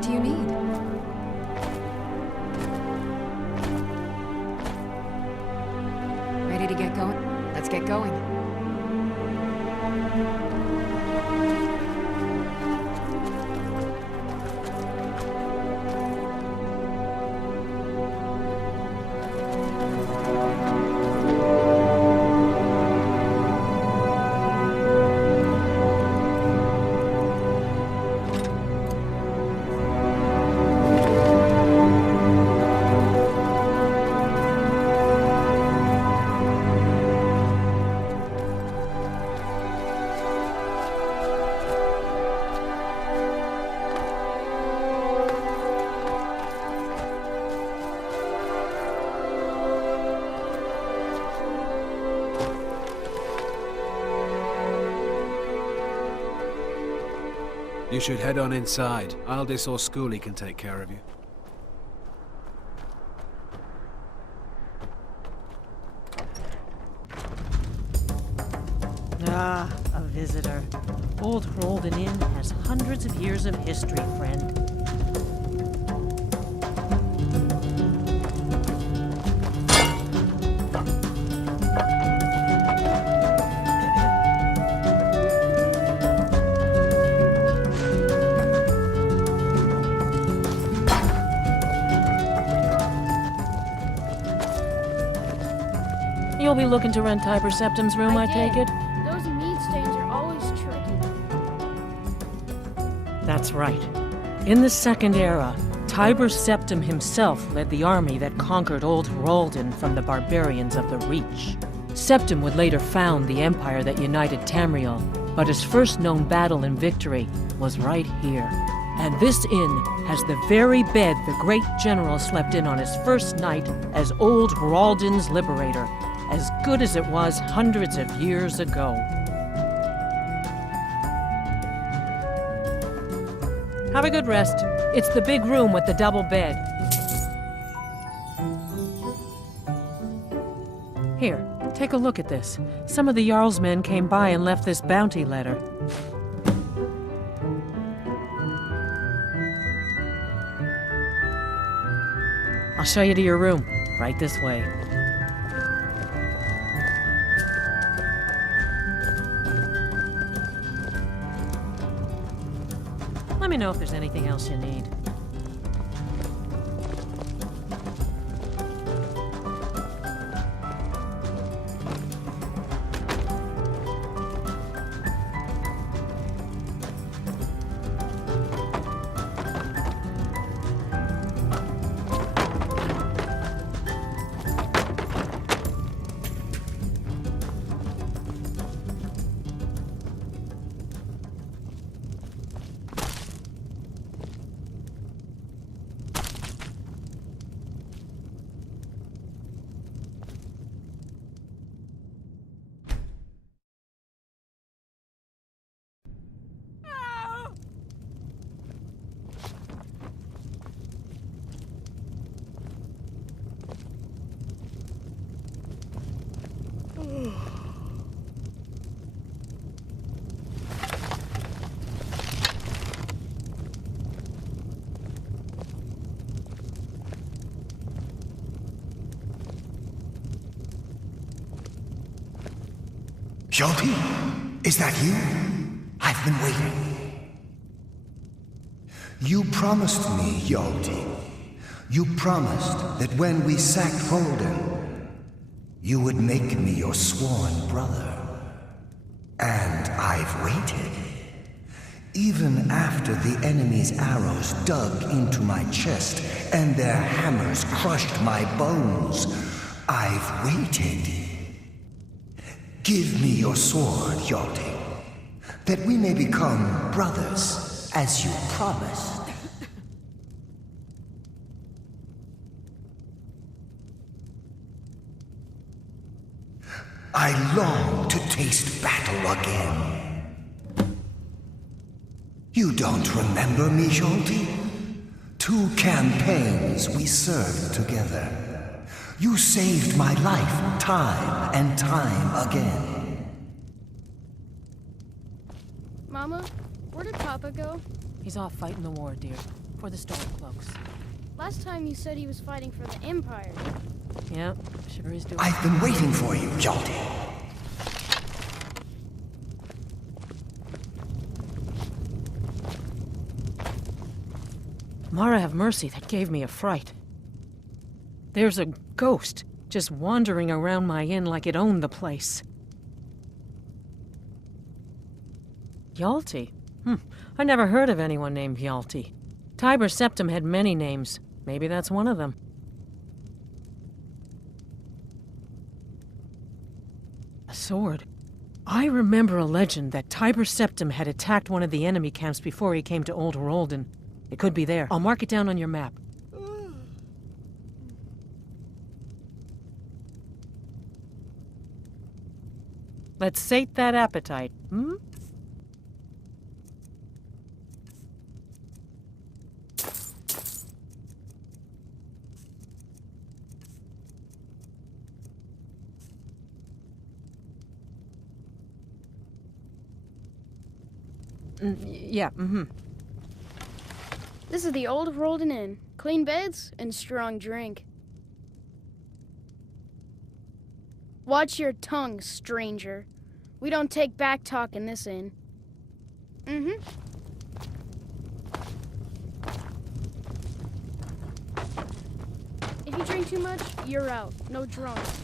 What do you need? Ready to get going? Let's get going. You should head on inside. Aldis or Schoolie can take care of you. Ah, a visitor. Old Hrolden Inn has hundreds of years of history, friend. You'll be looking to rent Tiber Septim's room, I take it? Those mead stains are always tricky. That's right. In the Second Era, Tiber Septim himself led the army that conquered Old Hrolden from the barbarians of the Reach. Septim would later found the empire that united Tamriel, but his first known battle and victory was right here. And this inn has the very bed the great general slept in on his first night as Old Hrolden's liberator, as good as it was hundreds of years ago. Have a good rest. It's the big room with the double bed. Here, take a look at this. Some of the Jarl's men came by and left this bounty letter. I'll show you to your room. Right this way. Let me know if there's anything else you need. Hjalti, is that you? I've been waiting. You promised me, Hjalti. You promised that when we sacked Hrolden, you would make me your sworn brother. And I've waited. Even after the enemy's arrows dug into my chest and their hammers crushed my bones, I've waited. Give me your sword, Hjalti, that we may become brothers, as you promised. I long to taste battle again. You don't remember me, Hjalti? 2 campaigns we served together. You saved my life time and time again. Mama, where did Papa go? He's off fighting the war, dear. for the Stormcloaks. Last time you said he was fighting for the Empire. Yeah, sure is doing. I've been waiting for you, Hjalti. Mara have mercy, that gave me a fright. There's a ghost just wandering around my inn like it owned the place. Hjalti? I never heard of anyone named Hjalti. Tiber Septim had many names. Maybe that's one of them. A sword. I remember a legend that Tiber Septim had attacked one of the enemy camps before he came to Old Roldan. It could be there. I'll mark it down on your map. Let's sate that appetite, hmm? Yeah, This is the Old Roldan Inn. Clean beds and strong drink. Watch your tongue, stranger. We don't take back talk in this inn. If you drink too much, you're out. No drunks.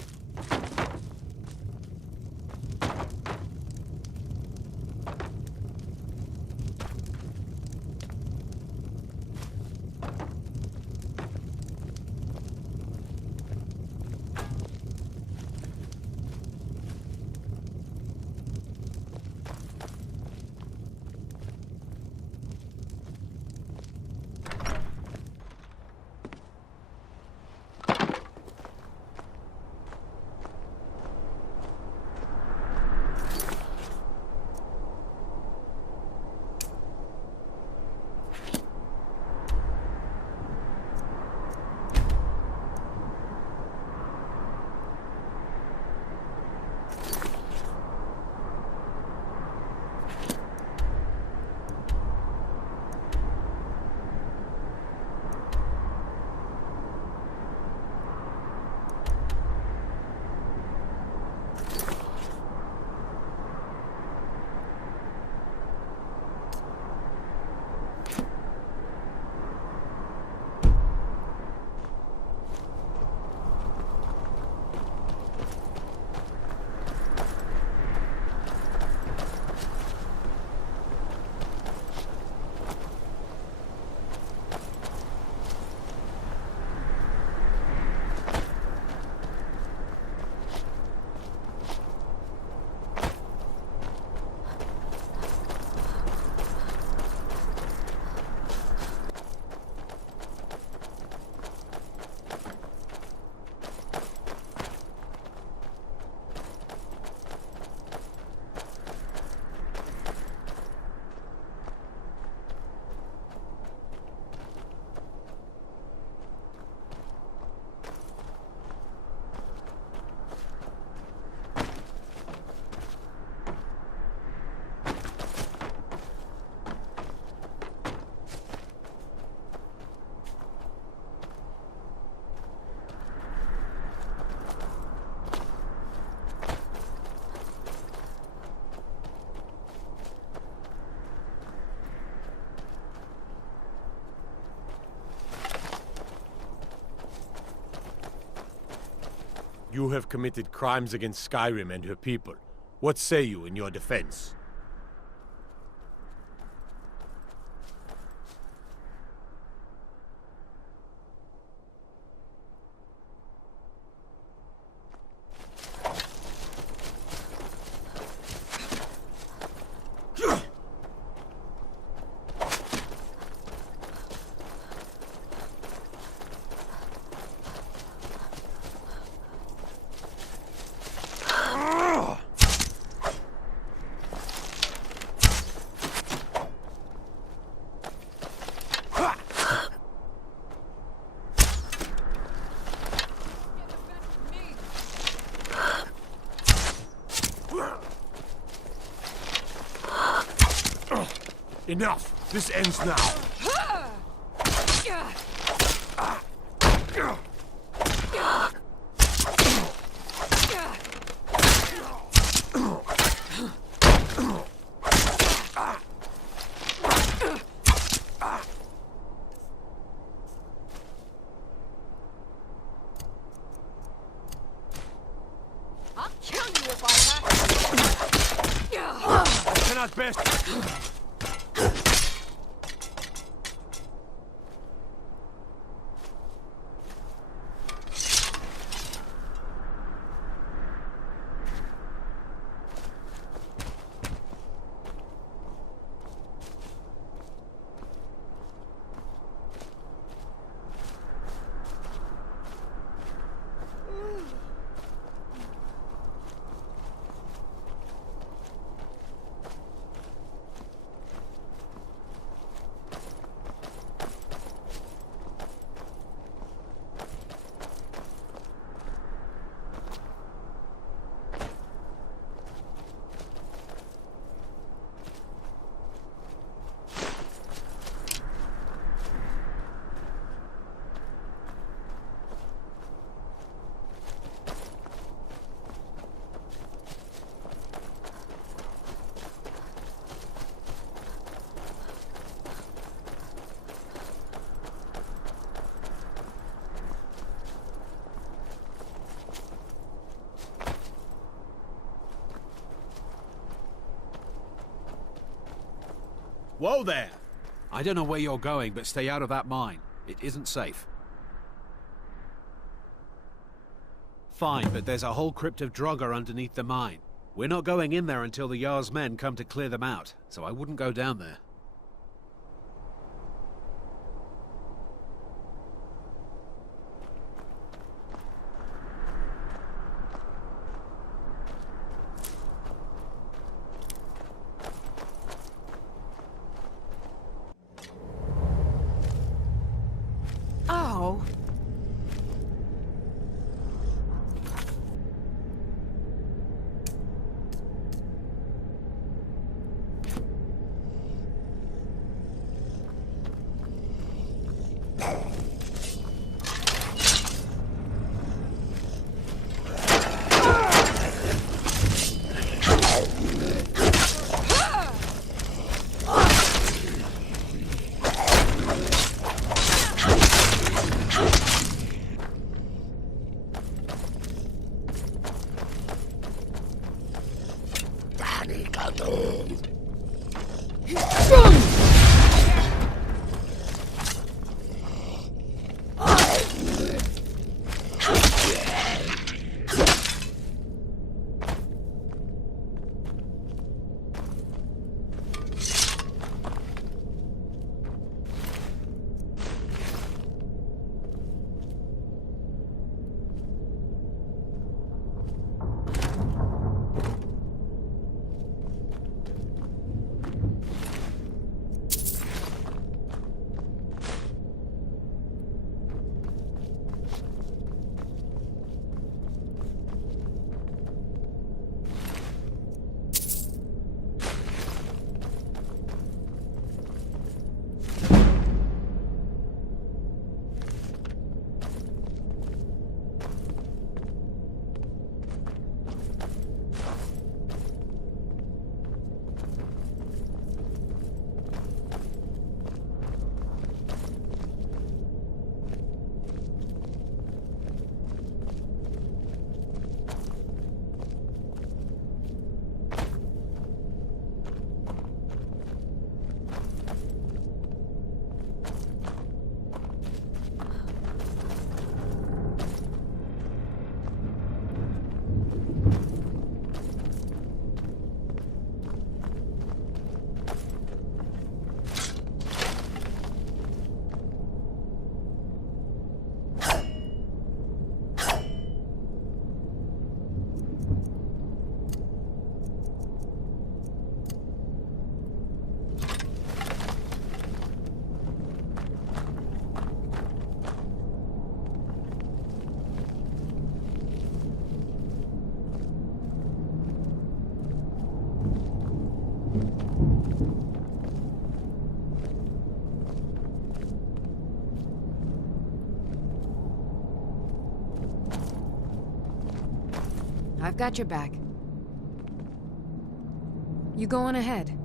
You have committed crimes against Skyrim and her people. What say you in your defense? Enough! This ends now! not best. Whoa there! I don't know where you're going, but stay out of that mine. It isn't safe. Fine, but there's a whole crypt of Draugr underneath the mine. We're not going in there until the Jarl's men come to clear them out, so I wouldn't go down there. Oh. I've got your back. You go on ahead.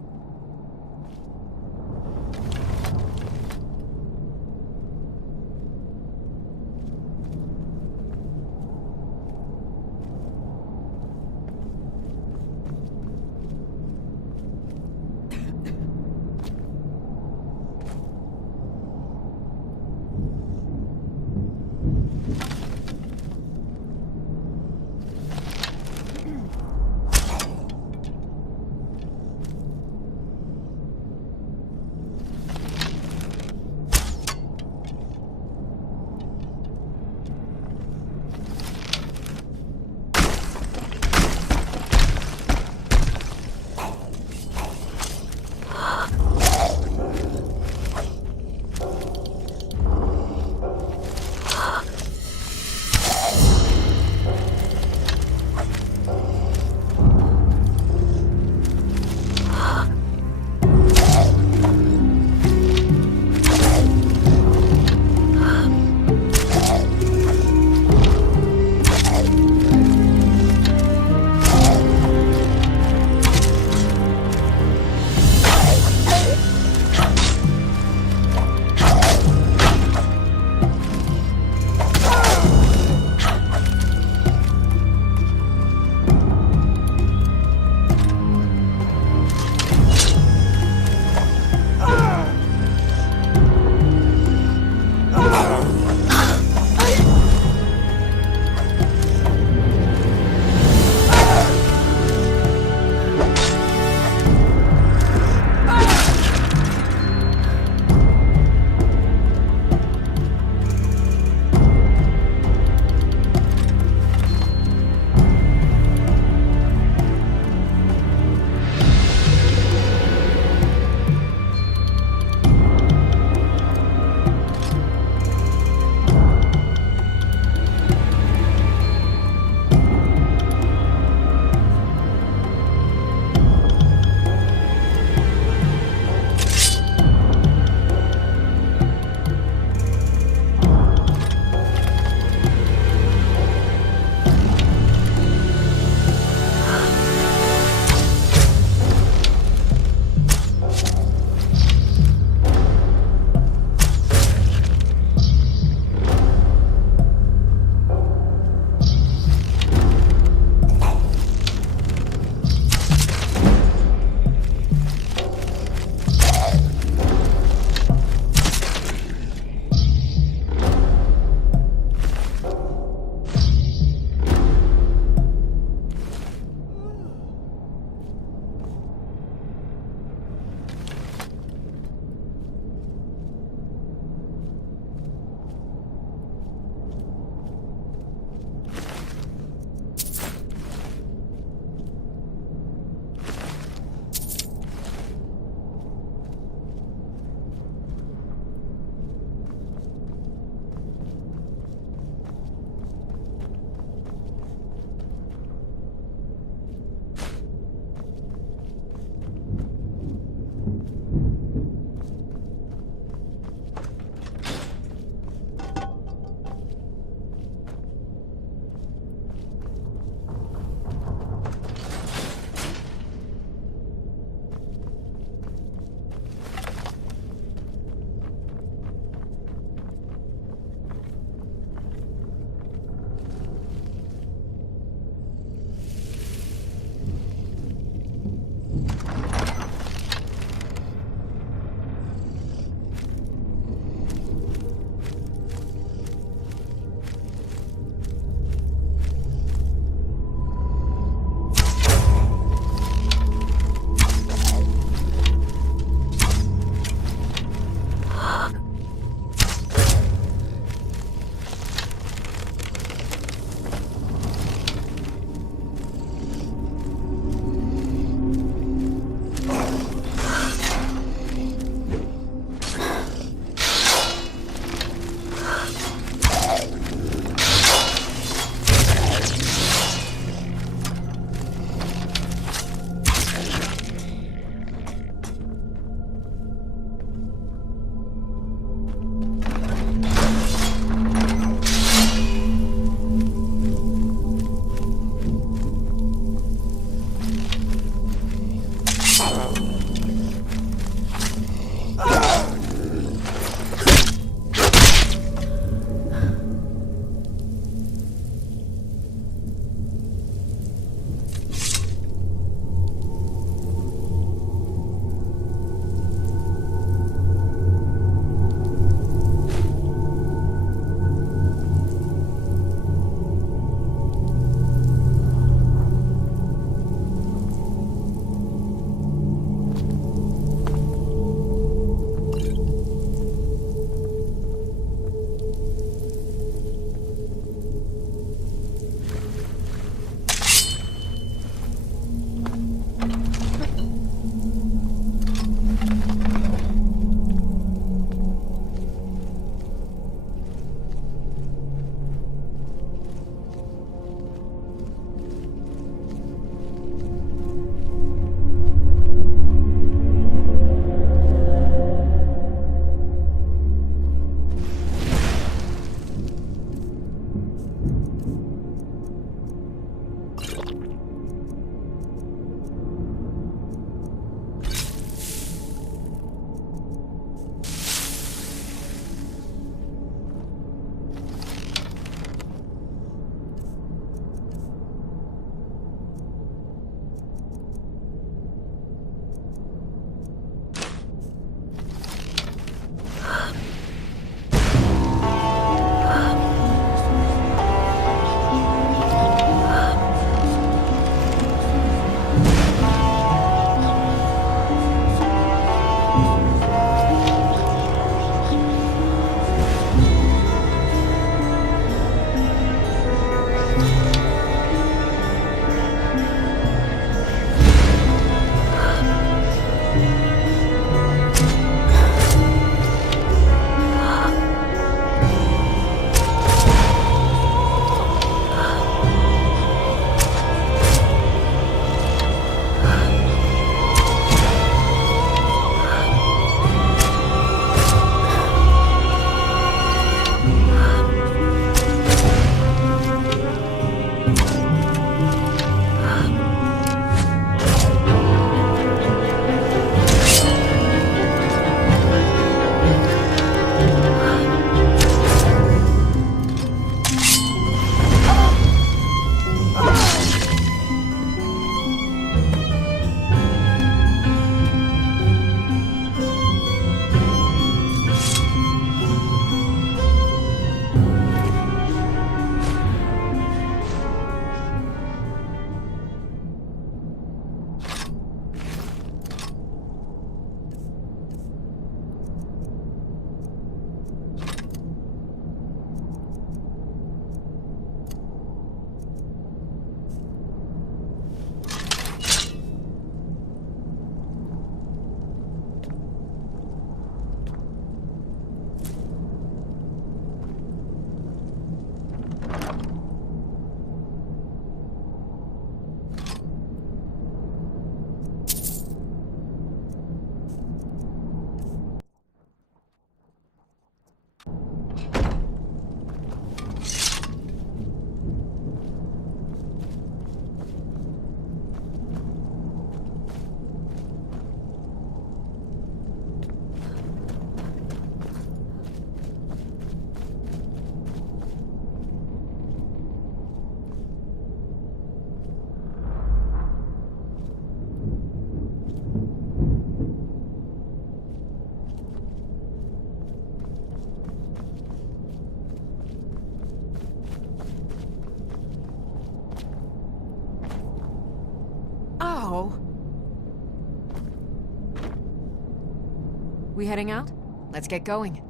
We heading out? Let's get going.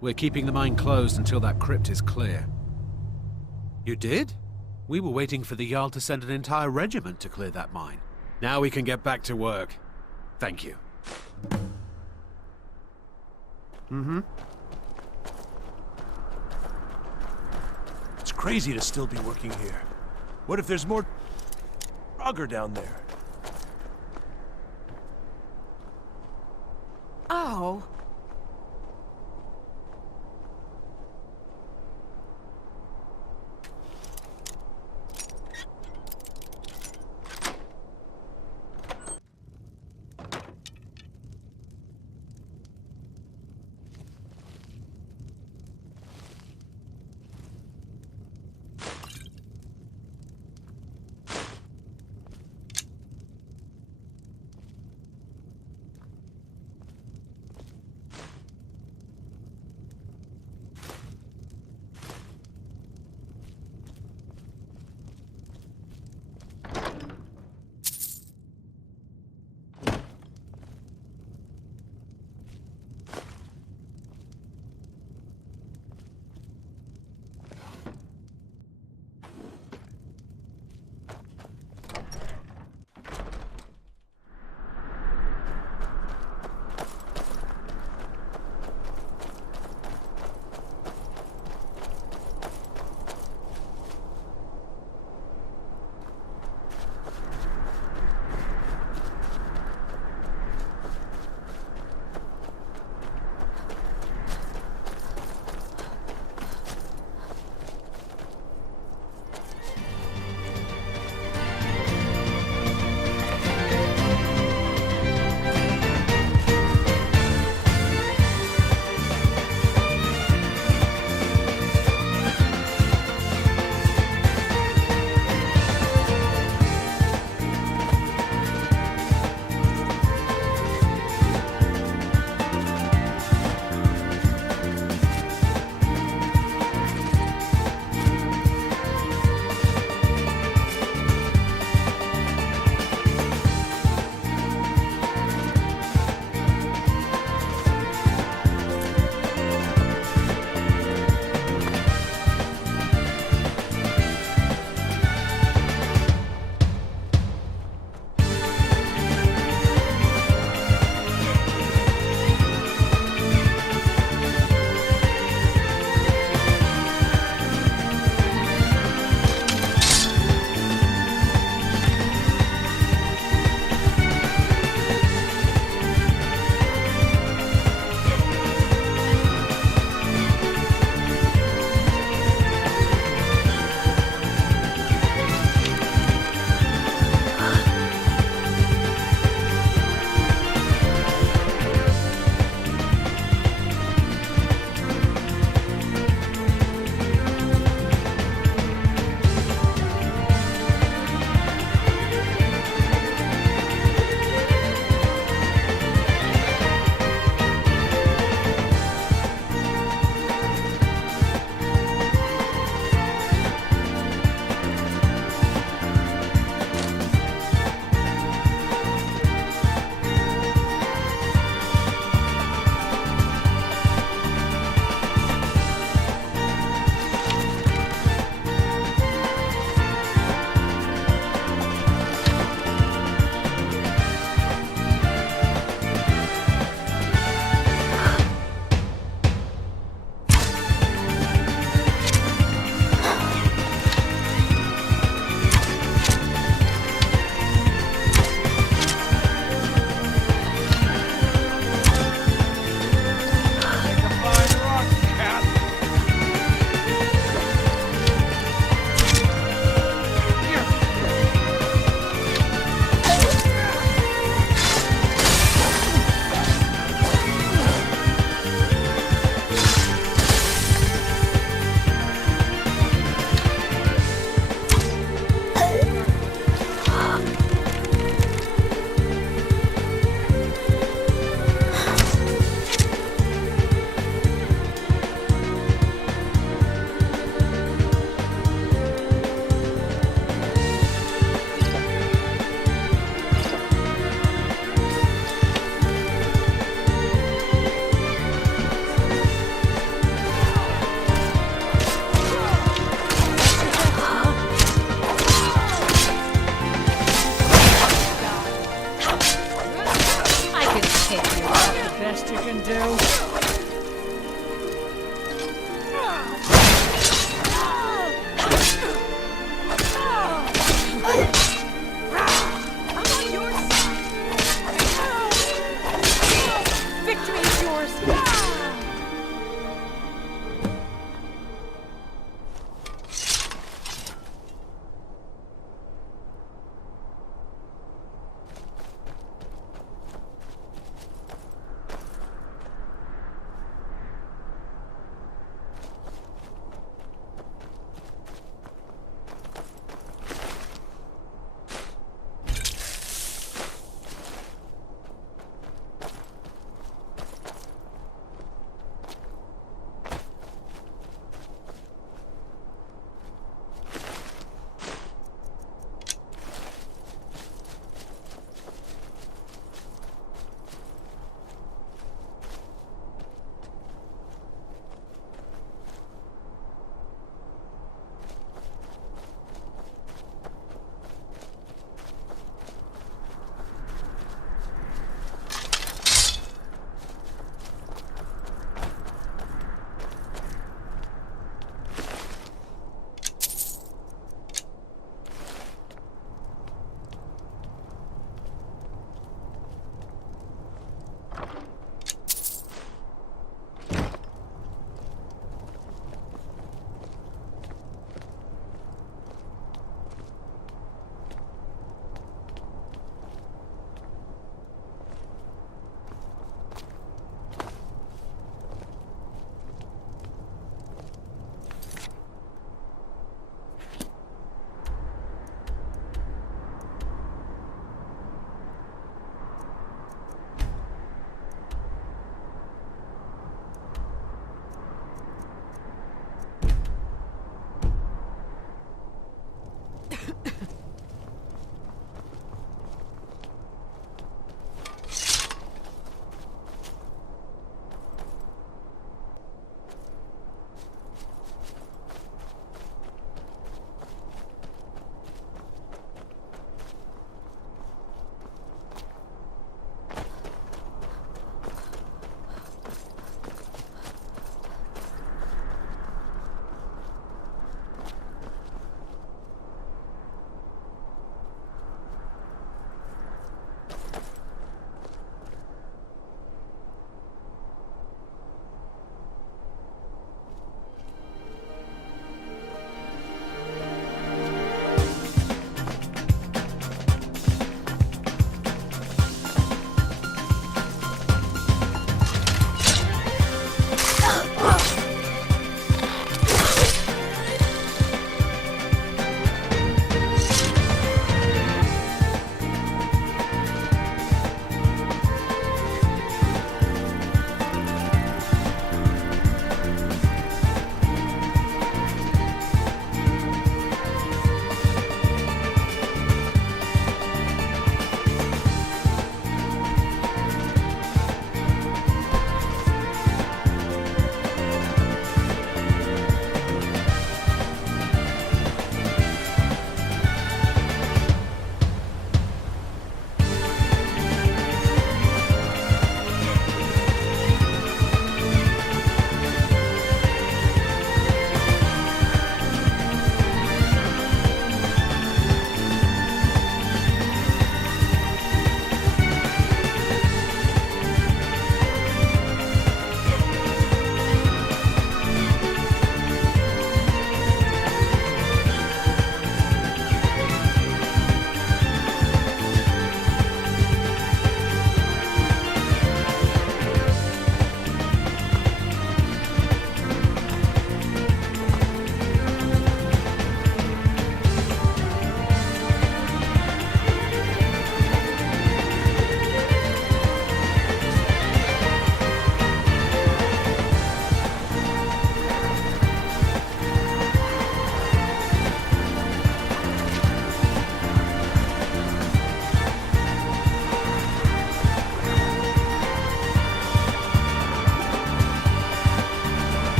We're keeping the mine closed until that crypt is clear. You did? We were waiting for the Jarl to send an entire regiment to clear that mine. Now we can get back to work. Thank you. Mm-hmm. It's crazy to still be working here. What if there's more Draugr down there? Oh!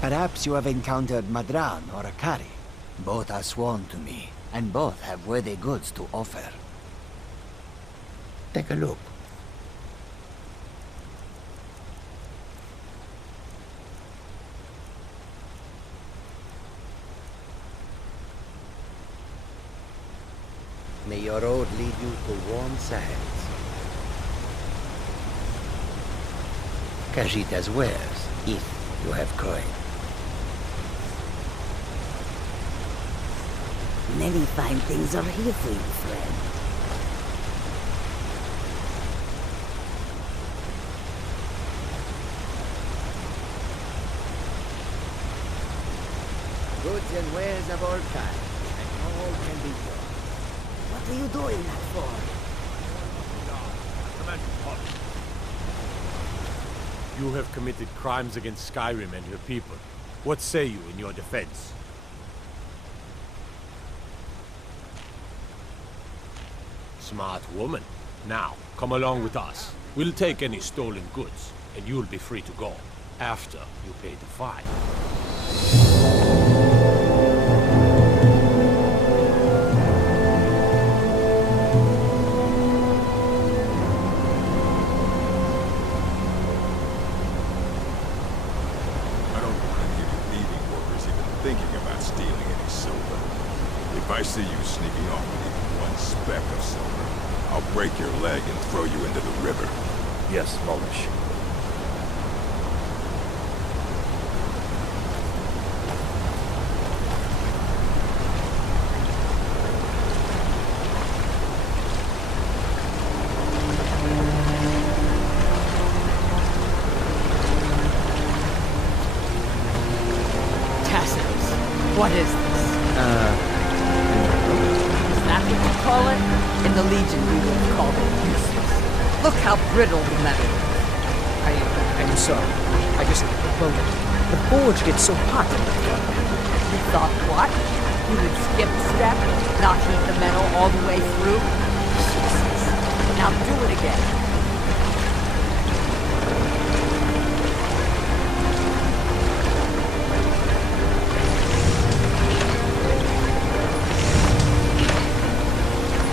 Perhaps you have encountered Madran or Akari. Both are sworn to me, and both have worthy goods to offer. Take a look. May your road lead you to warm sands. Khajiit's wares, if you have coin. Many fine things are here for you, friend. Goods and wares of all kinds, and all can be yours. What are you doing that for? You have committed crimes against Skyrim and her people. What say you in your defense? Smart woman. Now, come along with us. We'll take any stolen goods, and you'll be free to go. After you pay the fine. If I see you sneaking off with even one speck of silver, I'll break your leg and throw you into the river. Yes, Molish. What is this? Is that what you call it? In the Legion, we would have called it useless. Look how brittle the metal is. I'm sorry. Well, the forge gets so hot. You thought what? You would skip a step, not heat the metal all the way through? Jesus. Now do it again.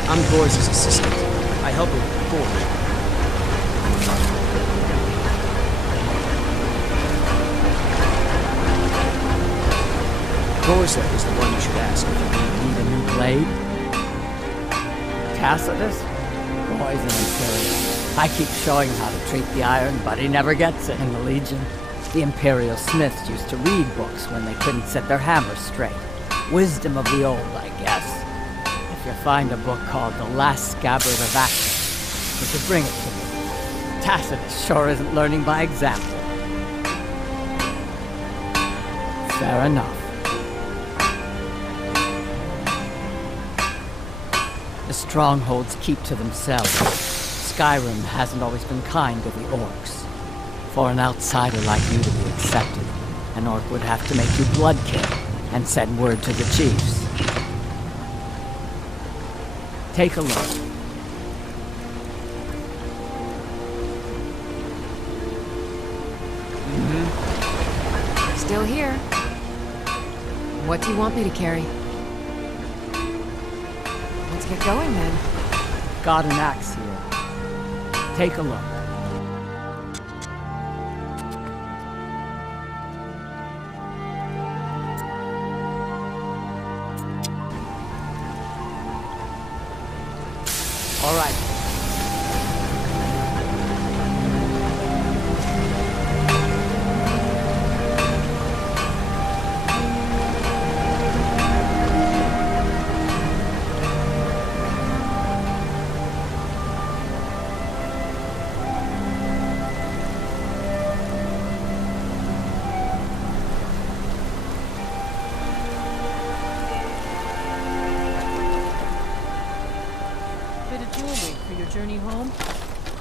I'm Gor's assistant. I help him with the forge. Gorza is the one you should ask if you need a new blade. Tacitus? Boy's an Imperial. I keep showing how to treat the iron, but he never gets it. In the Legion, the Imperial smiths used to read books when they couldn't set their hammers straight. Wisdom of the old, I guess. If you find a book called The Last Scabbard of Action, you should bring it to me. Tacitus sure isn't learning by example. Fair enough. The strongholds keep to themselves. Skyrim hasn't always been kind to the orcs. For an outsider like you to be accepted, an orc would have to make you blood kin and send word to the chiefs. Take a look. Still here. What do you want me to carry? Let's get going then. Got an axe here. Take a look. All right. Journey home?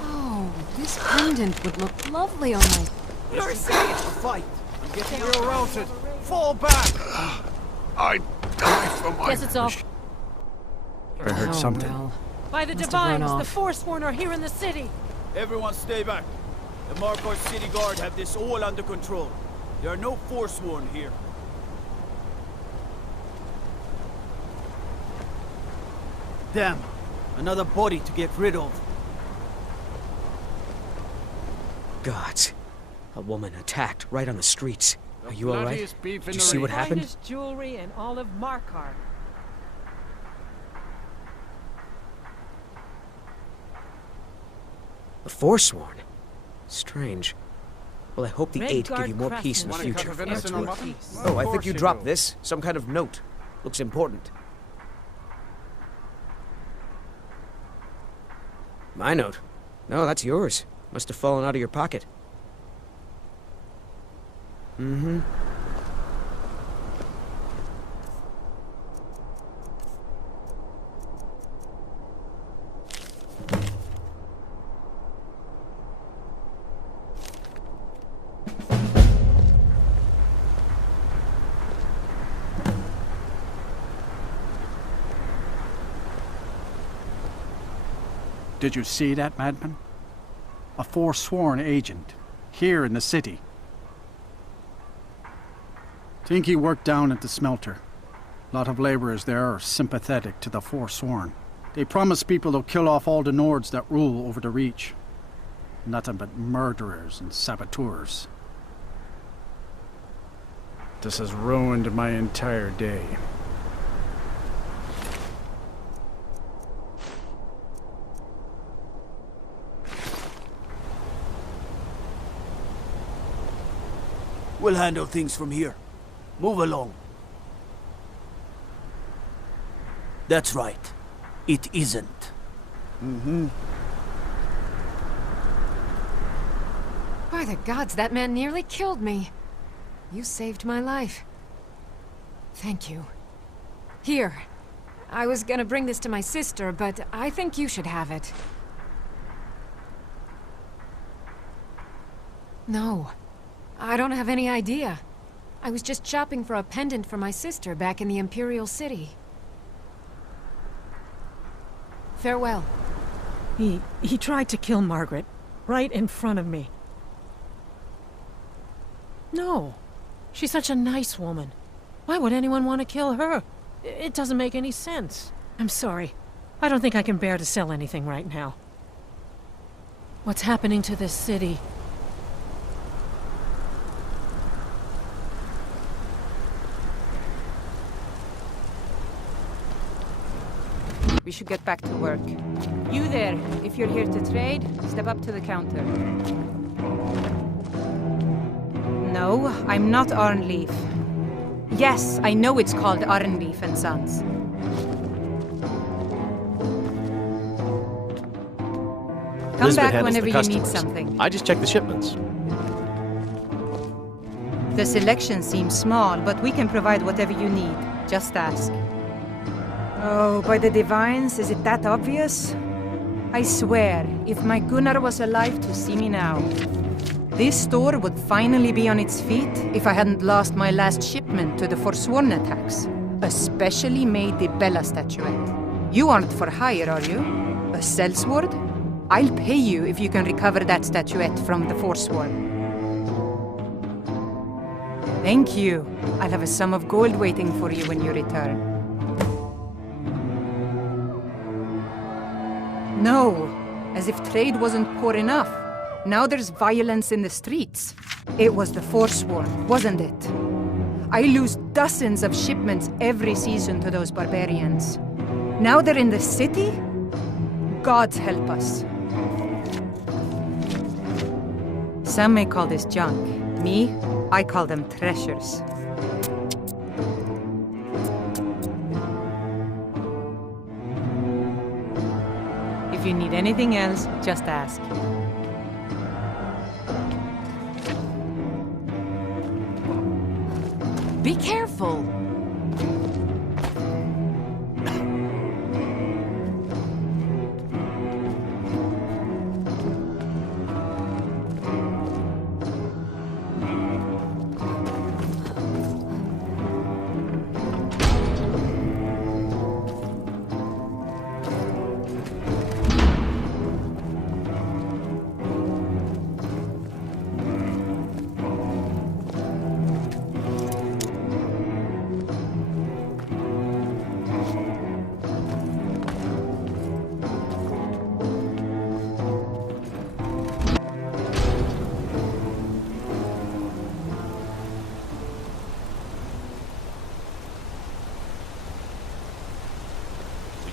Oh, this pendant would look lovely on my... You're saying a fight. I'm getting real routed. Fall back! I die for my... Guess it's all... I heard something. Well. By the Must have run Divines, the off. Forsworn are here in the city. Everyone stay back. The Markor city guard have this all under control. There are no Forsworn here. Damn. Another body to get rid of. Gods. A woman attacked right on the streets. Are you alright? Did you see what happened? Finest jewelry in all of Markarth. The Forsworn? Strange. Well, I hope the Eight give you more peace in the Craftsmanship future. of That's infinite what. peace. Oh, I think you dropped this. Some kind of note. Looks important. My note? No, that's yours. Must have fallen out of your pocket. Mm-hmm. Did you see that, madman? A forsworn agent, here in the city. Think he worked down at the smelter. A lot of laborers there are sympathetic to the forsworn. They promise people they'll kill off all the Nords that rule over the Reach. Nothing but murderers and saboteurs. This has ruined my entire day. We'll handle things from here. Move along. That's right. It isn't. Mm-hmm. By the gods, that man nearly killed me. You saved my life. Thank you. Here. I was gonna bring this to my sister, but I think you should have it. No. I don't have any idea. I was just shopping for a pendant for my sister back in the Imperial City. Farewell. He tried to kill Margaret, right in front of me. No. She's such a nice woman. Why would anyone want to kill her? It doesn't make any sense. I'm sorry. I don't think I can bear to sell anything right now. What's happening to this city? We should get back to work. You there, if you're here to trade, step up to the counter. No, I'm not Arnleif. Yes, I know it's called Arnleif and Sons. Come back whenever you need something. I just check the shipments. The selection seems small, but we can provide whatever you need. Just ask. Oh, by the Divines, is it that obvious? I swear, if my Gunnar was alive to see me now, this store would finally be on its feet if I hadn't lost my last shipment to the Forsworn attacks. A specially made Bella statuette. You aren't for hire, are you? A sellsword? I'll pay you if you can recover that statuette from the Forsworn. Thank you. I'll have a sum of gold waiting for you when you return. No, as if trade wasn't poor enough. Now there's violence in the streets. It was the Forsworn, wasn't it? I lose dozens of shipments every season to those barbarians. Now they're in the city? Gods help us. Some may call this junk. Me, I call them treasures. If you need anything else, just ask. Be careful!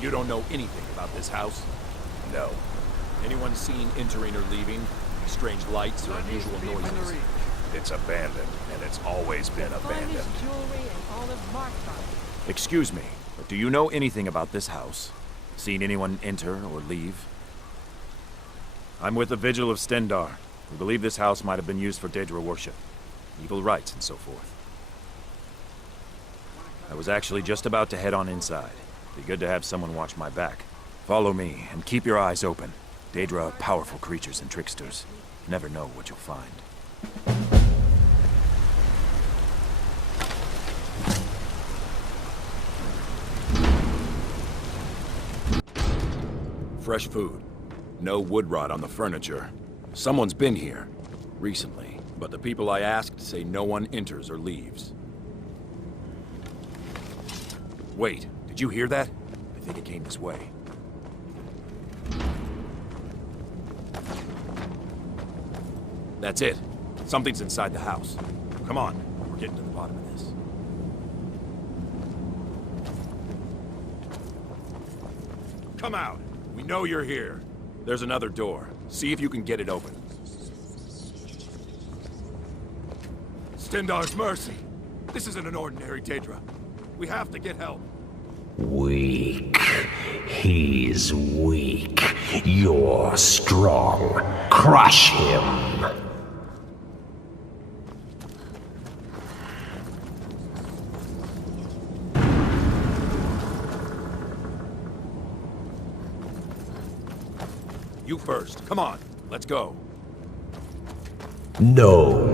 You don't know anything about this house? No. Anyone seen entering or leaving? Strange lights or unusual noises? It's abandoned, and it's always been abandoned. Excuse me, but do you know anything about this house? Seen anyone enter or leave? I'm with the Vigil of Stendarr. We believe this house might have been used for Daedra worship, evil rites, and so forth. I was actually just about to head on inside. Be good to have someone watch my back. Follow me, and keep your eyes open. Daedra are powerful creatures and tricksters. Never know what you'll find. Fresh food. No wood rot on the furniture. Someone's been here. Recently. But the people I asked say no one enters or leaves. Wait, did you hear that? I think it came this way. That's it. Something's inside the house. Come on, we're getting to the bottom of this. Come out. We know you're here. There's another door. See if you can get it open. Stendarr's mercy. This isn't an ordinary Daedra. We have to get help. Weak. He's weak. You're strong. Crush him. You first. Come on. Let's go. No.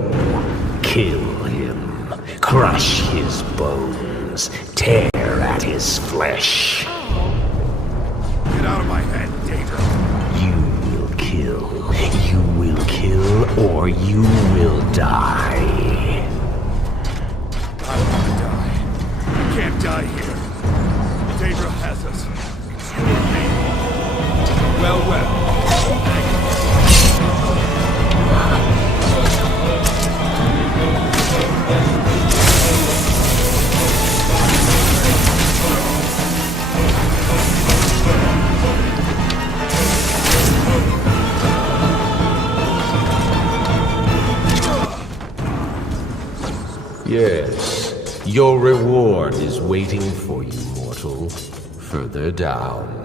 Kill him. Crush his bones. Tear at his flesh. Get out of my head, Daedra. You will kill. You will kill, or you will die. I don't want to die. I can't die here. Daedra has us. It's you and me. Well, well. Yes, your reward is waiting for you, mortal. Further down.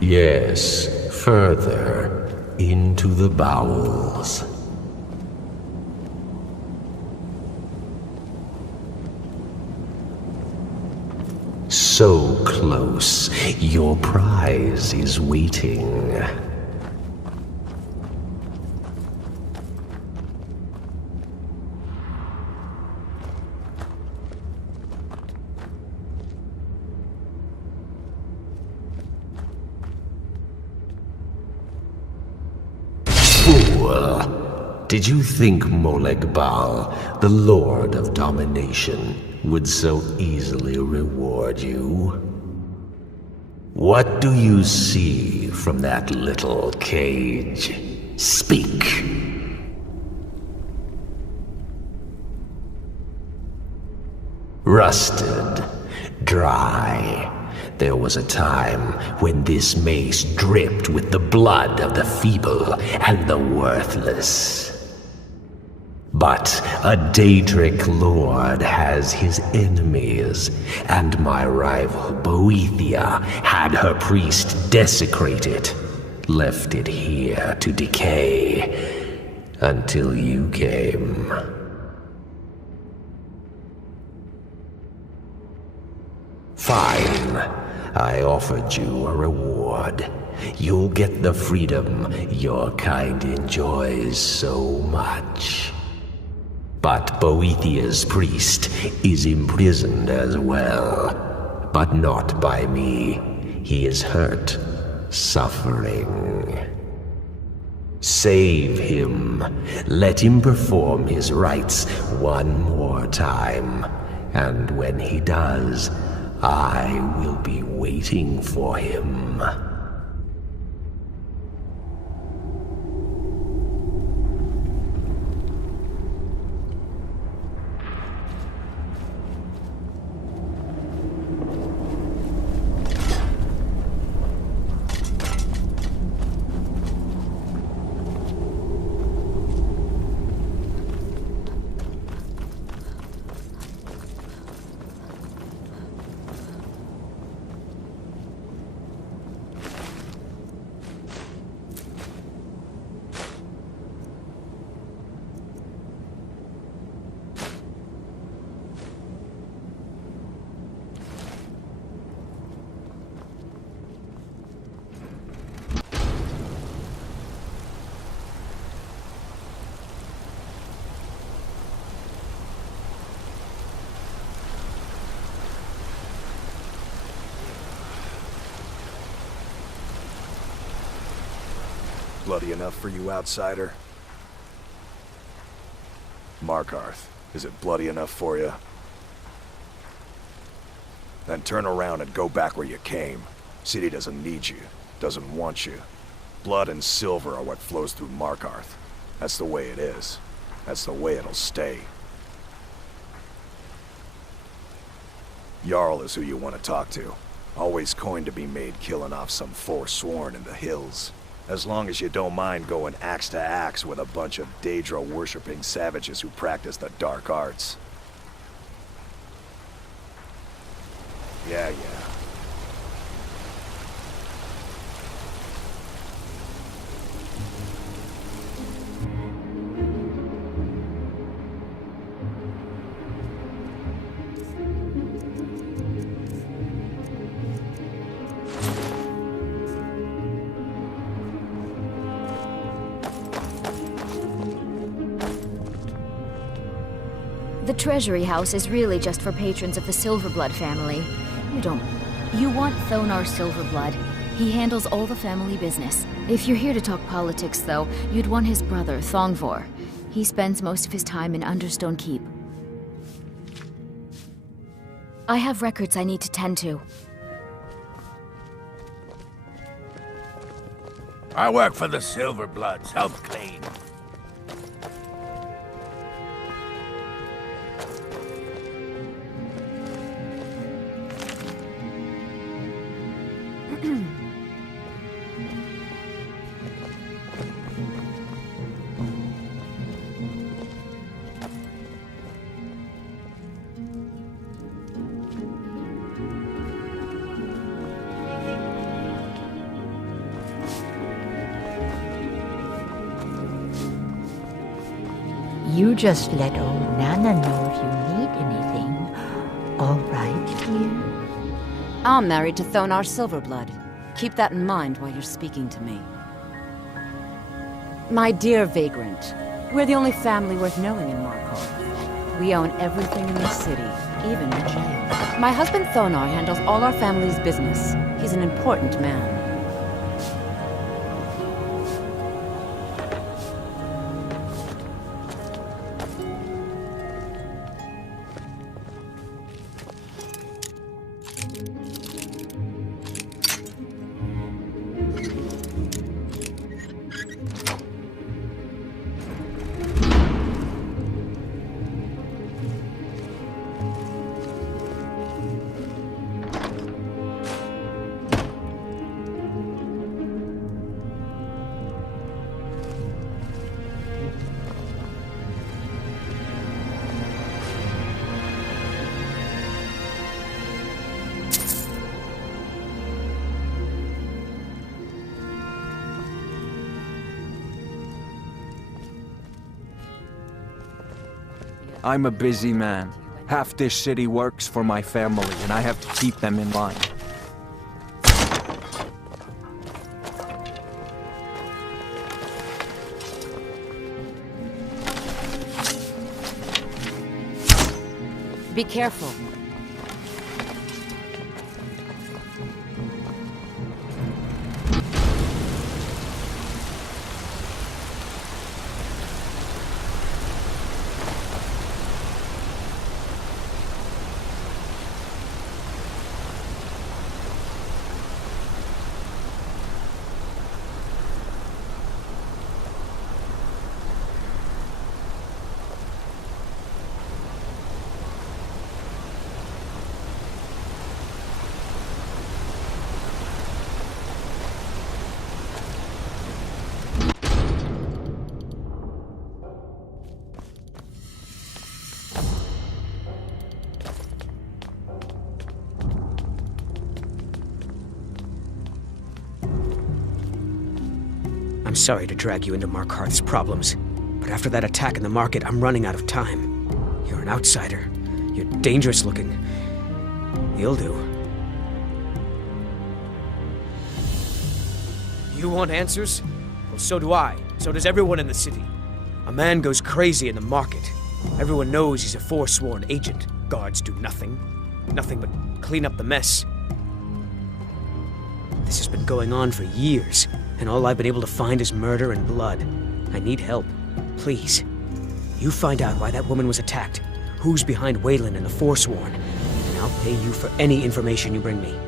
Yes, further into the bowels. So close, your prize is waiting. Fool! Did you think Moleg Bal, the Lord of Domination, would so easily reward you? What do you see from that little cage? Speak! Rusted, dry. There was a time when this mace dripped with the blood of the feeble and the worthless. But a Daedric lord has his enemies, and my rival Boethia had her priest desecrate it, left it here to decay, until you came. Fine, I offered you a reward. You'll get the freedom your kind enjoys so much. But Boethia's priest is imprisoned as well. But not by me. He is hurt, suffering. Save him. Let him perform his rites one more time. And when he does, I will be waiting for him. Bloody enough for you, outsider? Markarth, is it bloody enough for you? Then turn around and go back where you came. City doesn't need you, doesn't want you. Blood and silver are what flows through Markarth. That's the way it is. That's the way it'll stay. Jarl is who you want to talk to. Always coin to be made killing off some forsworn in the hills. As long as you don't mind going axe to axe with a bunch of Daedra-worshipping savages who practice the dark arts. Yeah. The treasury house is really just for patrons of the Silverblood family. You want Thonar Silverblood. He handles all the family business. If you're here to talk politics, though, you'd want his brother, Thongvor. He spends most of his time in Understone Keep. I have records I need to tend to. I work for the Silverbloods, help Glaen. You just let old Nana know if you need anything. All right, dear? I'm married to Thonar Silverblood. Keep that in mind while you're speaking to me. My dear Vagrant, we're the only family worth knowing in Markarth. We own everything in the city, even the jail. My husband Thonar handles all our family's business. He's an important man. I'm a busy man. Half this city works for my family, and I have to keep them in line. Be careful. sorry to drag you into Markarth's problems, but after that attack in the market, I'm running out of time. You're an outsider. You're dangerous looking. You'll do. You want answers? Well, so do I. So does everyone in the city. A man goes crazy in the market. Everyone knows he's a forsworn agent. Guards do nothing. Nothing but clean up the mess. This has been going on for years, and all I've been able to find is murder and blood. I need help. Please. You find out why that woman was attacked, who's behind Wayland and the Forsworn, and I'll pay you for any information you bring me.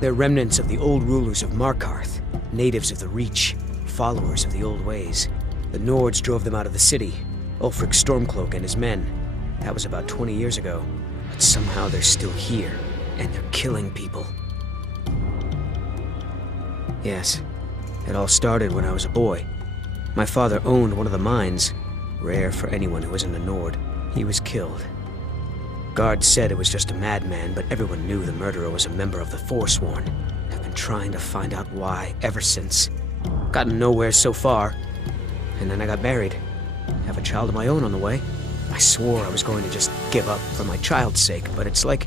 They're remnants of the old rulers of Markarth, natives of the Reach, followers of the old ways. The Nords drove them out of the city, Ulfric Stormcloak and his men. That was about 20 years ago. But somehow they're still here, and they're killing people. Yes, it all started when I was a boy. My father owned one of the mines, rare for anyone who isn't a Nord. He was killed. Guards said it was just a madman, but everyone knew the murderer was a member of the Forsworn. I've been trying to find out why ever since. Gotten nowhere so far, and then I got married. Have a child of my own on the way. I swore I was going to just give up for my child's sake, but it's like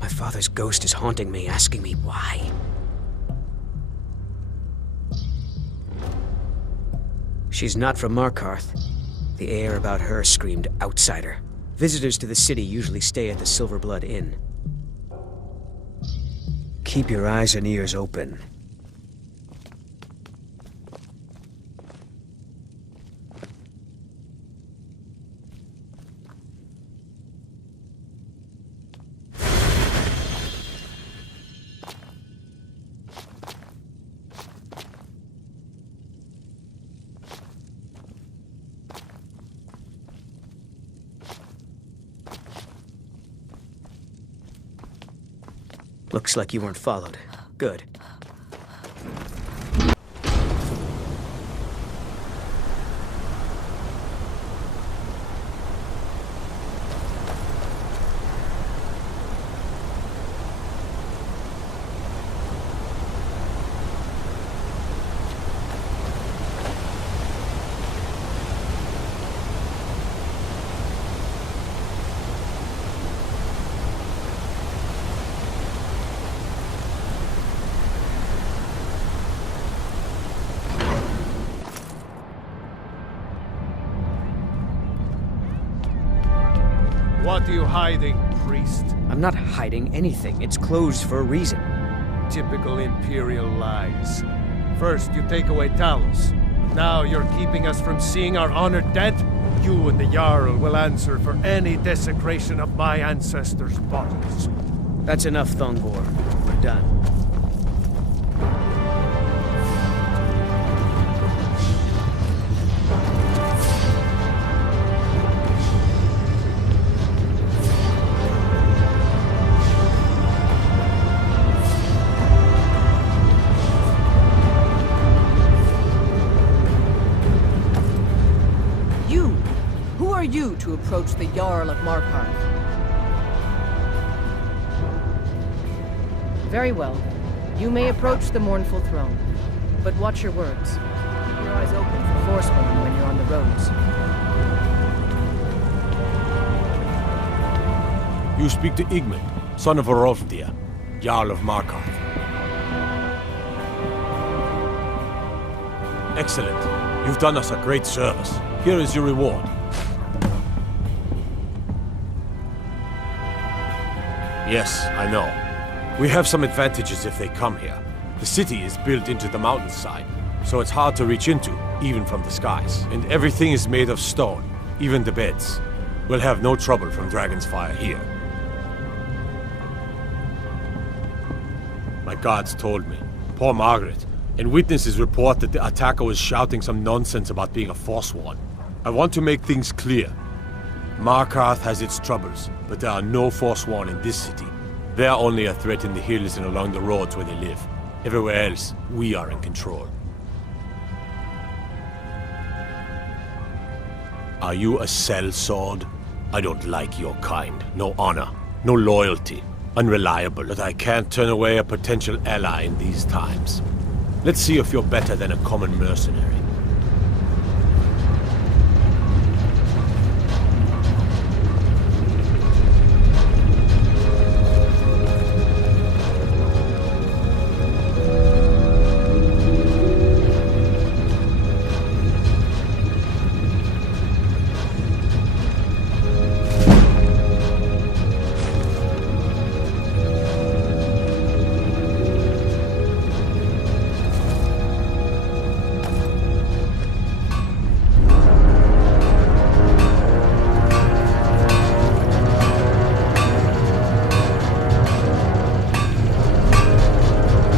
my father's ghost is haunting me, asking me why. She's not from Markarth. The air about her screamed outsider. Visitors to the city usually stay at the Silverblood Inn. Keep your eyes and ears open. Looks like you weren't followed. Good. What are you hiding, priest? I'm not hiding anything. It's closed for a reason. Typical Imperial lies. First, you take away Talos. Now you're keeping us from seeing our honored dead? You and the Jarl will answer for any desecration of my ancestors' bodies. That's enough, Thongor. We're done. To approach the Jarl of Markarth. Very well. You may approach the mournful throne, but watch your words. Keep your eyes open for Forsworn when you're on the roads. You speak to Igmund, son of Orolfdir, Jarl of Markarth. Excellent. You've done us a great service. Here is your reward. Yes, I know. We have some advantages if they come here. The city is built into the mountainside, so it's hard to reach into, even from the skies. And everything is made of stone, even the beds. We'll have no trouble from Dragon's Fire here. My guards told me. Poor Margaret. And witnesses report that the attacker was shouting some nonsense about being a Forsworn. I want to make things clear. Markarth has its troubles, but there are no Forsworn in this city. They are only a threat in the hills and along the roads where they live. Everywhere else, we are in control. Are you a sellsword? I don't like your kind. No honor, no loyalty. unreliable, but I can't turn away a potential ally in these times. Let's see if you're better than a common mercenary.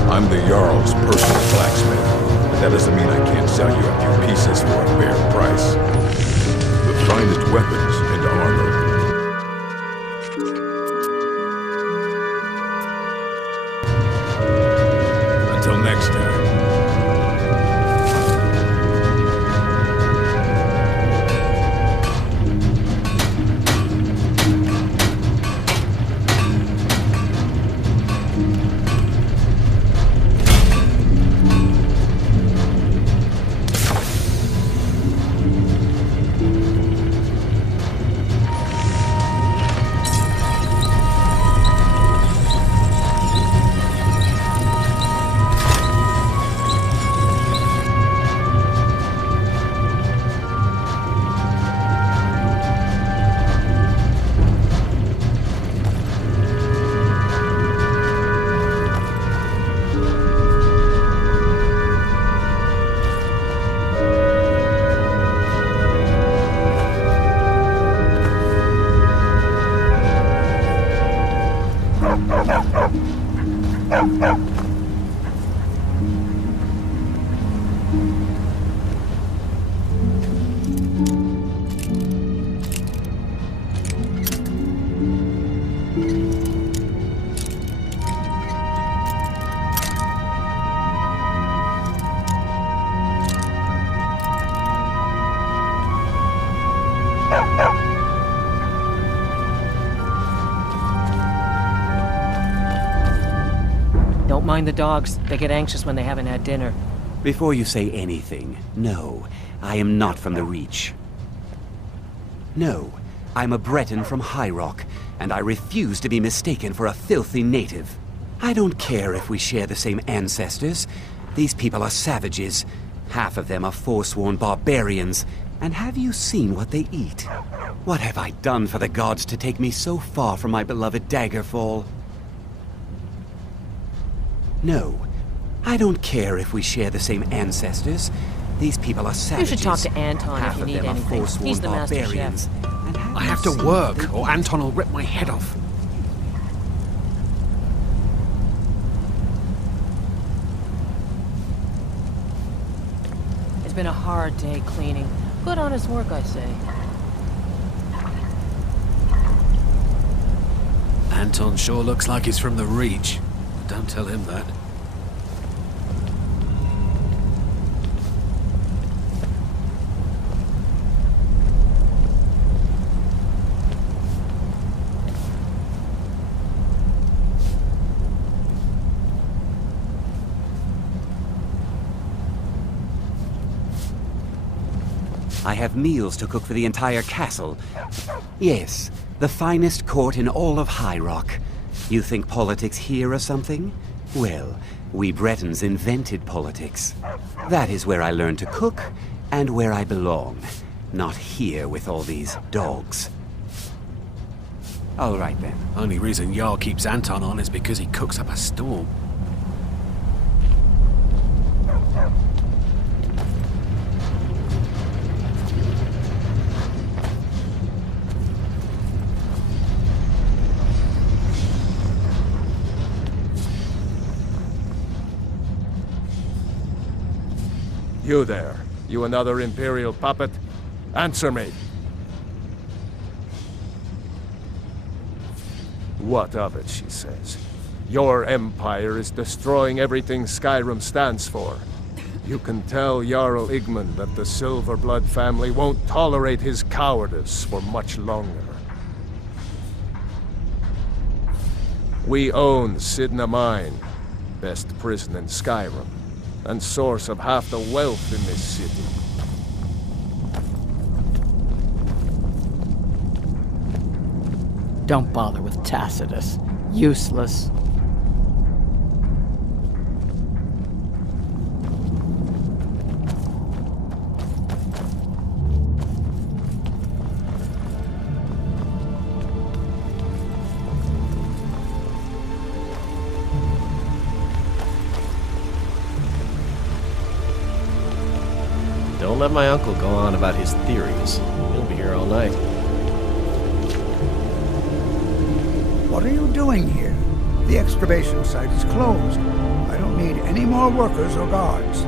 I'm the Jarl's personal blacksmith, but that doesn't mean I can't sell you a few pieces for a fair price. The finest weapons and armor. Until next time. Don't mind the dogs. They get anxious when they haven't had dinner. Before you say anything, no, I am not from the Reach. No, I'm a Breton from High Rock, and I refuse to be mistaken for a filthy native. I don't care if we share the same ancestors. These people are savages. Half of them are forsworn barbarians. And have you seen what they eat? What have I done for the gods to take me so far from my beloved Daggerfall? No, I don't care if we share the same ancestors. These people are savages. You should talk to Anton if you need anything. He's the master chef. I have to work, or Anton will rip my head off. It's been a hard day cleaning. Good honest work, I say. Anton sure looks like he's from the Reach. But don't tell him that. I have meals to cook for the entire castle. Yes, the finest court in all of High Rock. You think politics here or something? Well, we Bretons invented politics. That is where I learned to cook, and where I belong. Not here with all these dogs. All right then. Only reason Jarl keeps Anton on is because he cooks up a storm. You there. You another Imperial puppet? Answer me. What of it, she says. Your empire is destroying everything Skyrim stands for. You can tell Jarl Igmund that the Silverblood family won't tolerate his cowardice for much longer. We own Sidna Mine, best prison in Skyrim, and source of half the wealth in this city. Don't bother with Tacitus. Useless. Don't let my uncle go on about his theories. He'll be here all night. What are you doing here? The excavation site is closed. I don't need any more workers or guards.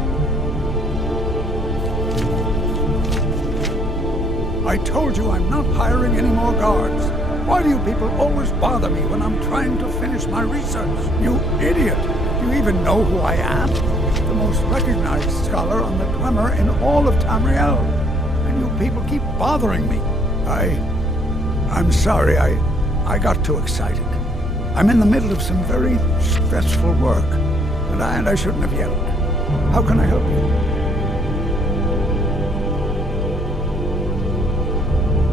I told you I'm not hiring any more guards. Why do you people always bother me when I'm trying to finish my research? You idiot! Do you even know who I am? The most recognized scholar on the Dwemer in all of Tamriel. And you people keep bothering me. I'm sorry, I got too excited. I'm in the middle of some very stressful work, and I shouldn't have yelled. How can I help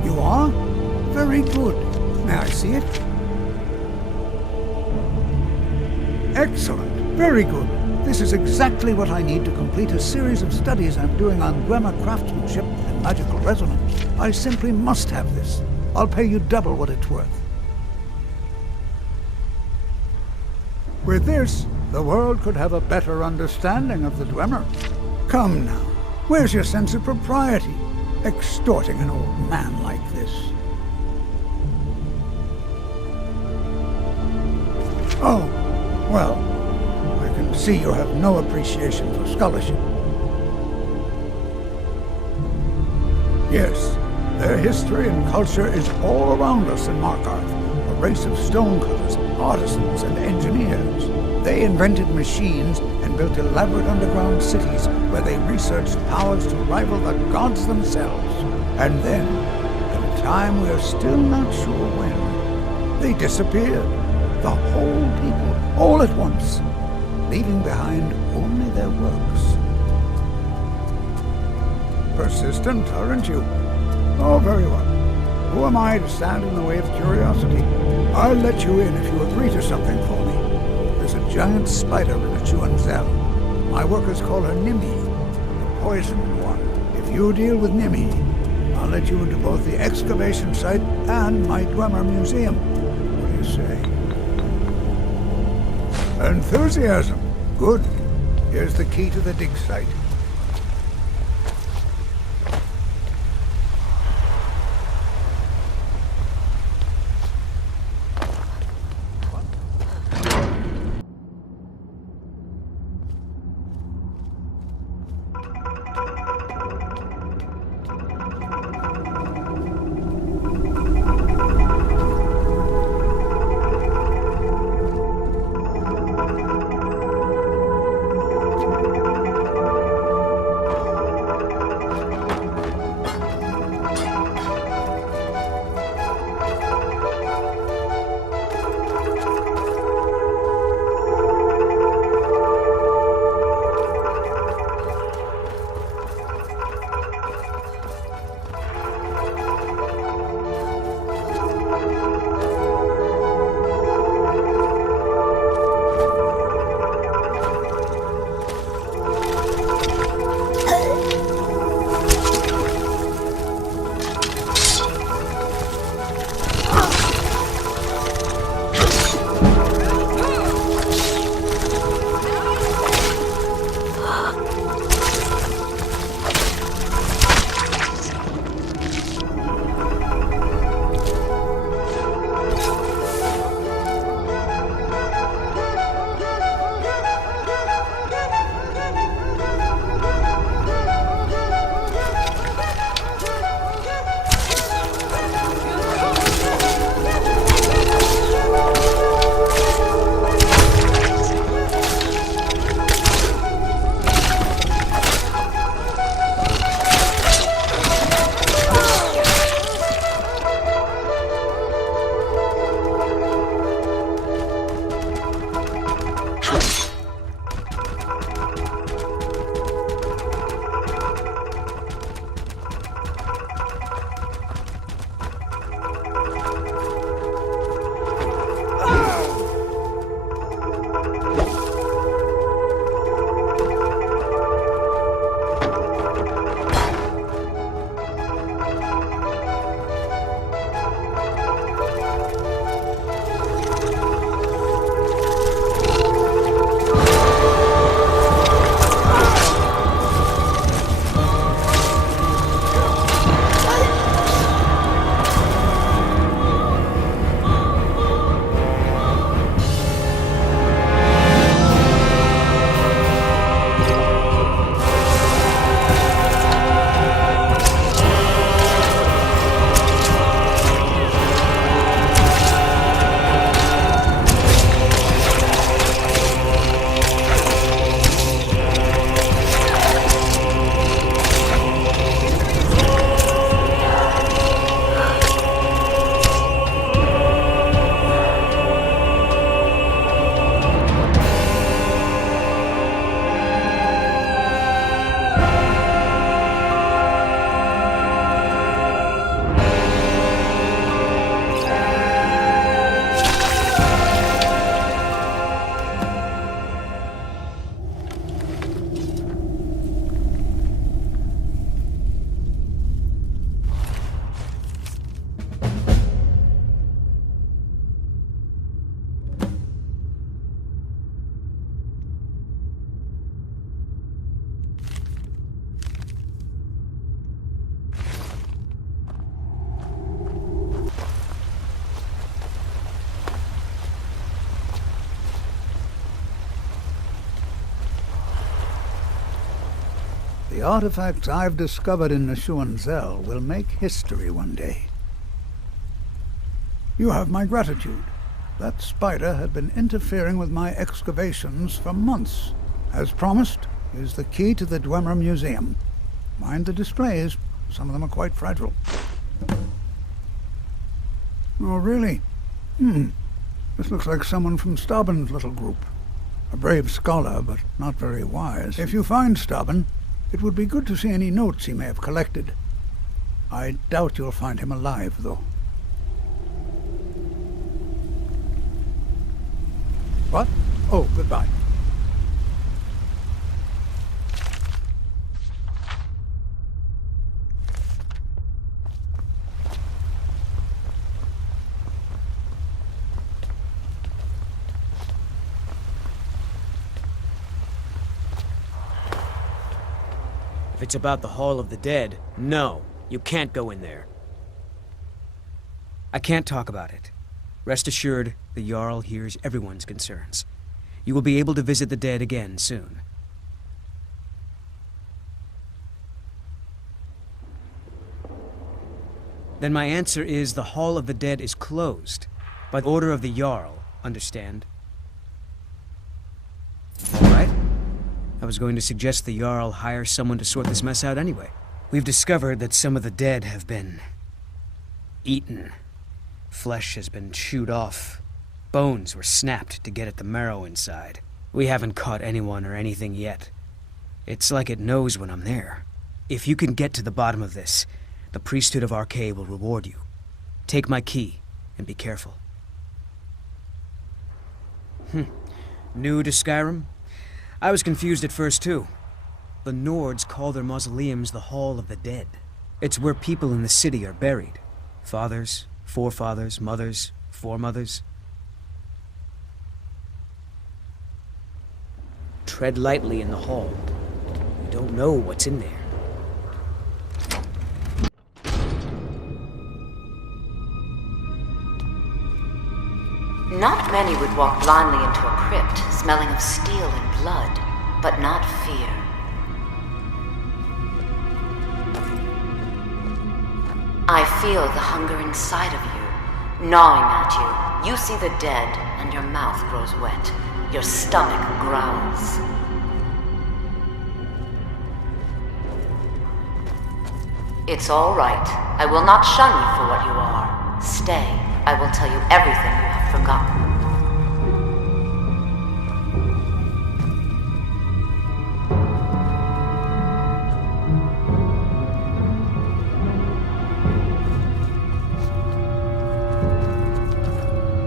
you? You are? Very good. May I see it? Excellent. Very good. This is exactly what I need to complete a series of studies I'm doing on Dwemer craftsmanship and magical resonance. I simply must have this. I'll pay you double what it's worth. With this, the world could have a better understanding of the Dwemer. Come now, where's your sense of propriety? Extorting an old man like this. Oh, well, I can see you have no appreciation for scholarship. Yes, their history and culture is all around us in Markarth. A race of stonecutters, artisans, and engineers. They invented machines and built elaborate underground cities where they researched powers to rival the gods themselves. And then, at a time we are still not sure when, they disappeared. The whole people, all at once, leaving behind only their works. Persistent, aren't you? Oh, very well. Who am I to stand in the way of curiosity? I'll let you in if you agree to something for me. There's a giant spider in a Chuanzel. My workers call her Nimi, the poisoned one. If you deal with Nimi, I'll let you into both the excavation site and my Dwemer museum. What do you say? Enthusiasm. Good. Here's the key to the dig site. artifacts I've discovered in Neshuan-Zel will make history one day. You have my gratitude. That spider had been interfering with my excavations for months. As promised, here's the key to the Dwemer Museum. Mind the displays. Some of them are quite fragile. Oh, really? This looks like someone from Stauben's little group. A brave scholar, but not very wise. If you find Stauben, it would be good to see any notes he may have collected. I doubt you'll find him alive, though. What? Oh, goodbye. If it's about the Hall of the Dead, no, you can't go in there. I can't talk about it. Rest assured, the Jarl hears everyone's concerns. You will be able to visit the dead again soon. Then my answer is the Hall of the Dead is closed. By order of the Jarl, understand? All right. I was going to suggest the Jarl hire someone to sort this mess out anyway. We've discovered that some of the dead have been eaten. Flesh has been chewed off. Bones were snapped to get at the marrow inside. We haven't caught anyone or anything yet. It's like it knows when I'm there. If you can get to the bottom of this, the priesthood of ANNEKKE will reward you. Take my key, and be careful. New to Skyrim? I was confused at first, too. The Nords call their mausoleums the Hall of the Dead. It's where people in the city are buried. Fathers, forefathers, mothers, foremothers. Tread lightly in the hall. You don't know what's in there. Not many would walk blindly into a crypt, smelling of steel and blood, but not fear. I feel the hunger inside of you, gnawing at you. You see the dead, and your mouth grows wet. Your stomach growls. It's all right. I will not shun you for what you are. Stay. I will tell you everything you have forgotten.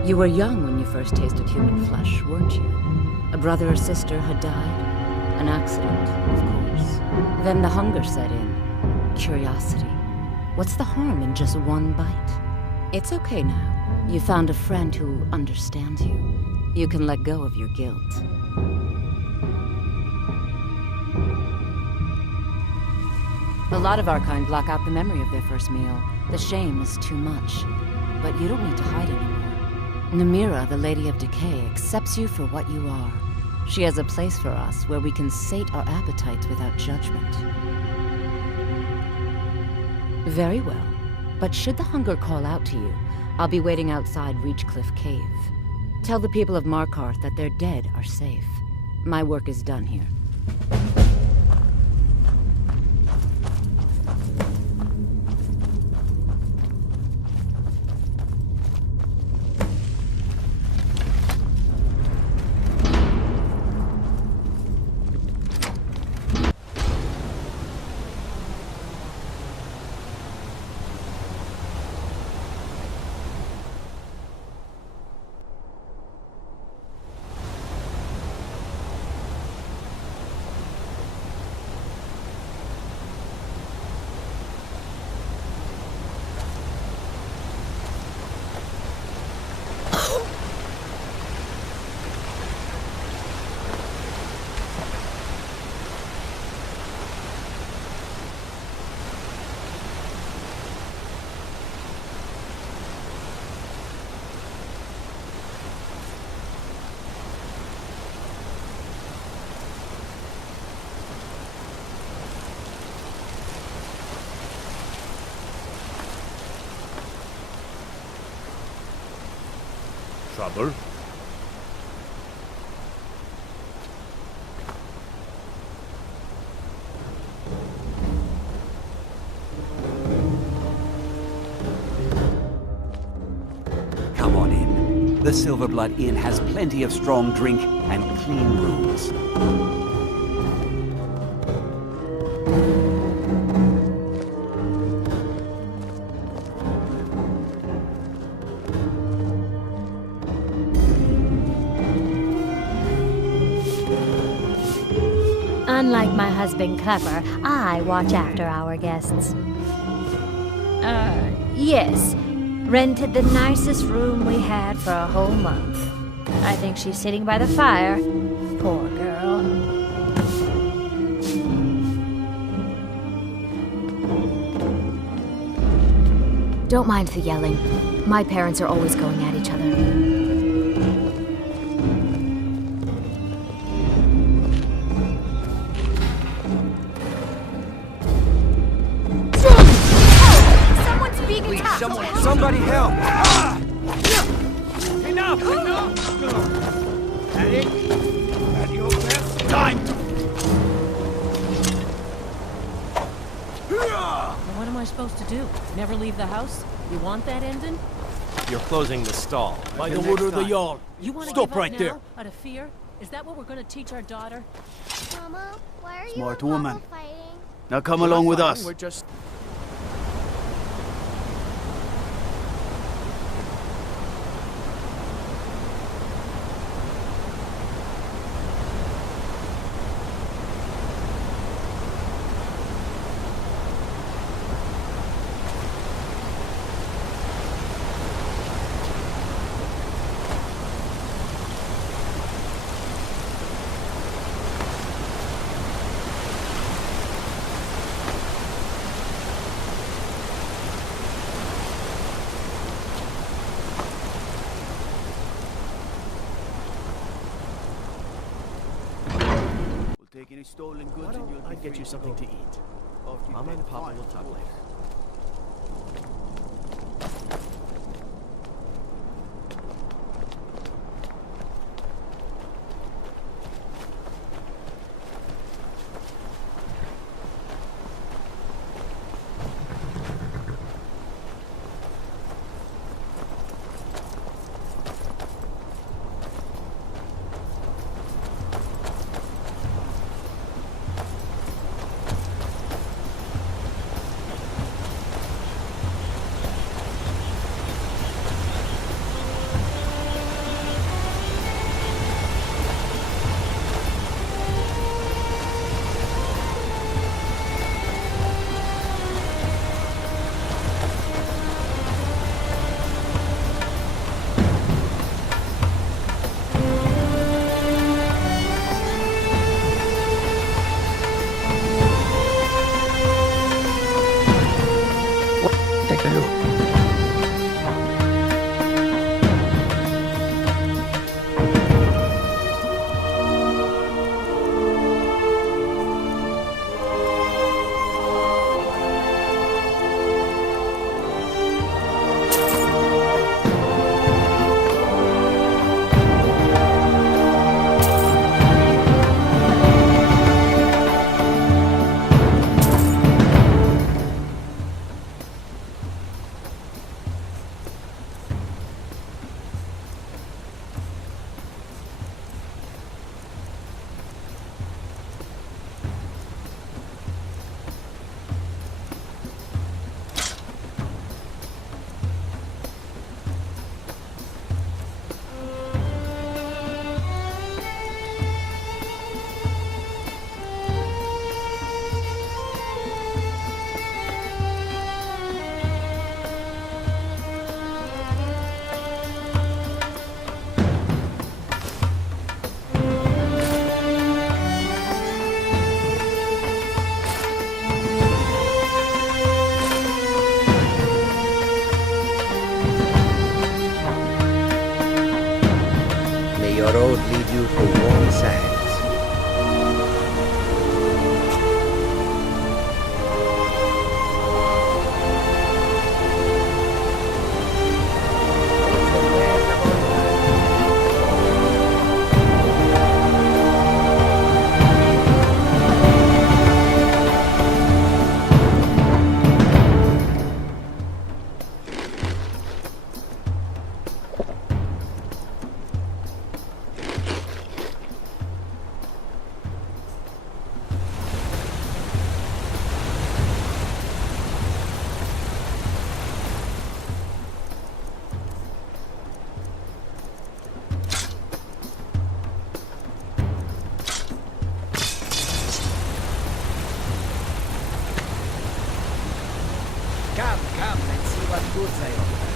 You were young when you first tasted human flesh, weren't you? A brother or sister had died. An accident, of course. Then the hunger set in. Curiosity. What's the harm in just one bite? It's okay now. You found a friend who understands you. You can let go of your guilt. A lot of our kind block out the memory of their first meal. The shame is too much. But you don't need to hide anymore. Namira, the Lady of Decay, accepts you for what you are. She has a place for us where we can sate our appetites without judgment. Very well. But should the hunger call out to you, I'll be waiting outside Reachcliff Cave. Tell the people of Markarth that their dead are safe. My work is done here. Trouble? Come on in. The Silverblood Inn has plenty of strong drink and clean rooms. Unlike my husband Clever, I watch after our guests. Yes. Rented the nicest room we had for a whole month. I think she's sitting by the fire. Poor girl. Don't mind the yelling. My parents are always going at each other. Somebody help! Enough! That it? At your best time! What am I supposed to do? Never leave the house? You want that ending? You're closing the stall. By the order of the Jarl. You want to Stop give up right now, there. out of fear? Is that what we're going to teach our daughter? Mama, why are Smart you and woman. Papa fighting? Now come along with us. We're just... Take any stolen goods Why and you'll don't I be get free you to something go. to eat? After you Mama pay and the Papa fine, will of talk course. later. May your road lead you to warm sands. Come, let's see what goods I offer.